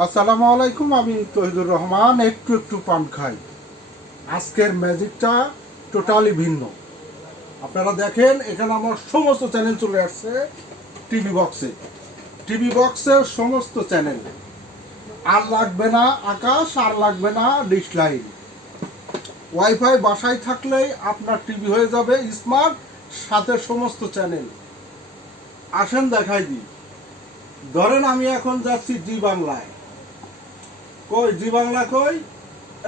আসসালামু আলাইকুম। আমি তহিদুর রহমান। একটু একটু পান খাই। আজকের ম্যাজিকটা টোটালি ভিন্ন। আপনারা দেখেন, এখানে আমার সমস্ত চ্যানেল চলে আসছে টিভি বক্সে। টিভি বক্সের সমস্ত চ্যানেল। আর লাগবে না আকাশ, আর লাগবে না ডিশ লাইন। ওয়াইফাই বাসায় থাকলেই আপনার টিভি হয়ে যাবে স্মার্ট, সাথে সমস্ত চ্যানেল। আসেন দেখাই দিই। ধরেন আমি এখন যাচ্ছি জি বাংলায়। কই জি বাংলা কই?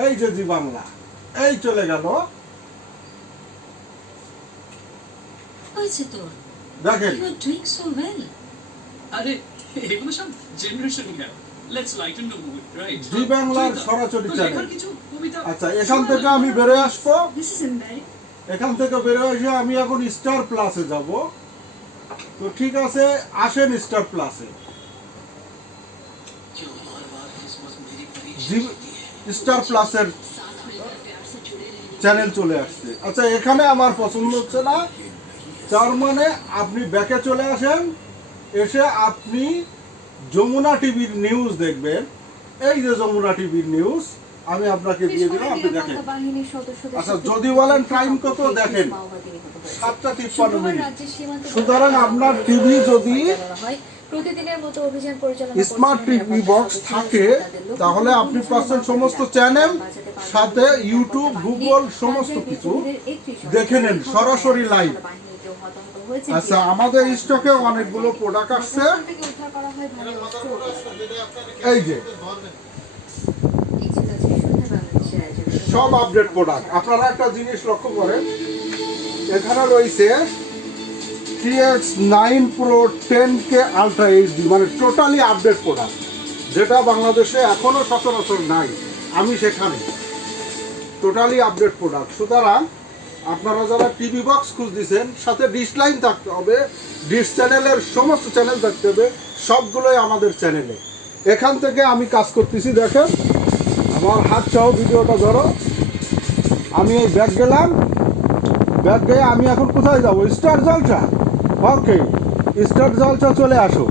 এই যে জি বাংলা, এই চলে গেল। হয়েছে তোর? দেখেন, You are doing so well. আরে এগুলো সব generation gap. Let's lighten the mood, right? Zee বাংলার সরাসরি চ্যানেল। কিছু কবিতা। আচ্ছা, এখান থেকে আমি বেরোয় আসবো। This is embarrassing. এখান থেকে বেরোয় এসে আমি এখন স্টার প্লাসে যাব। তো ঠিক আছে, আসেন স্টার প্লাসে। স্টার প্লাসের চ্যানেল চলে আসছে। আচ্ছা, এখানে আমার পছন্দ হচ্ছে না, তার মানে আপনি ব্যাকে চলে আসেন। এসে আপনি যমুনা টিভির নিউজ দেখবেন। এই যে যমুনা টিভির নিউজ আমি আপনাকে দিয়ে দিলাম, আপনি দেখেন। আচ্ছা, যদি বলেন টাইম কত, দেখেন 7:53। সুতরাং আপনার টিভি যদি স্মার্ট টিভি বক্স থাকে, তাহলে আপনি পাচ্ছেন সমস্ত চ্যানেল, সাথে ইউটিউব, গুগল সমস্ত কিছু দেখে নেন সরাসরি লাইভ। আচ্ছা, আমাদের স্টকে অনেকগুলো প্রোডাক্ট আসছে। এই যে সব আপডেট প্রোডাক্ট। আপনারা একটা জিনিস লক্ষ্য করেন, এখানে রয়েছে TX9 Pro 10K ultra HD, মানে টোটালি আপডেট প্রোডাক্ট, যেটা বাংলাদেশে এখনো সচরাচর নাই। আমি সেখানে টোটালি আপডেট প্রোডাক্ট। সুতরাং আপনারা যারা টিভি বক্স খুঁজতেছেন, সাথে ডিশ লাইন থাকতে হবে, ডিশ চ্যানেলের সমস্ত চ্যানেল থাকতে হবে, সবগুলোই আমাদের চ্যানেলে। এখান থেকে আমি কাজ করতেছি, দেখেন আমার হাত সহ ভিডিওটা ধরো। আমি এই ব্যাগ গেলাম, ব্যাগ গিয়ে আমি এখন কোথায় যাব? স্টার জলসা। ওকে, স্টার জলসা চলে আসো।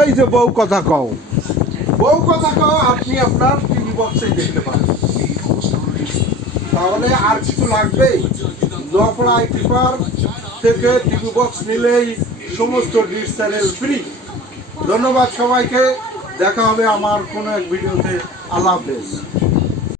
এই যে বউ কথা কও, বউ কথা কও, আপনি আপনার টিভি বক্সেই দেখতে পারেন। তাহলে আর কিছু লাগবে? নফলা কিপার থেকে টিভি বক্স নিলেই সমস্ত ডিশ চ্যানেল ফ্রি। ধন্যবাদ সবাইকে। দেখা হবে আমার কোনো এক ভিডিওতে। আল্লাহ হাফেজ।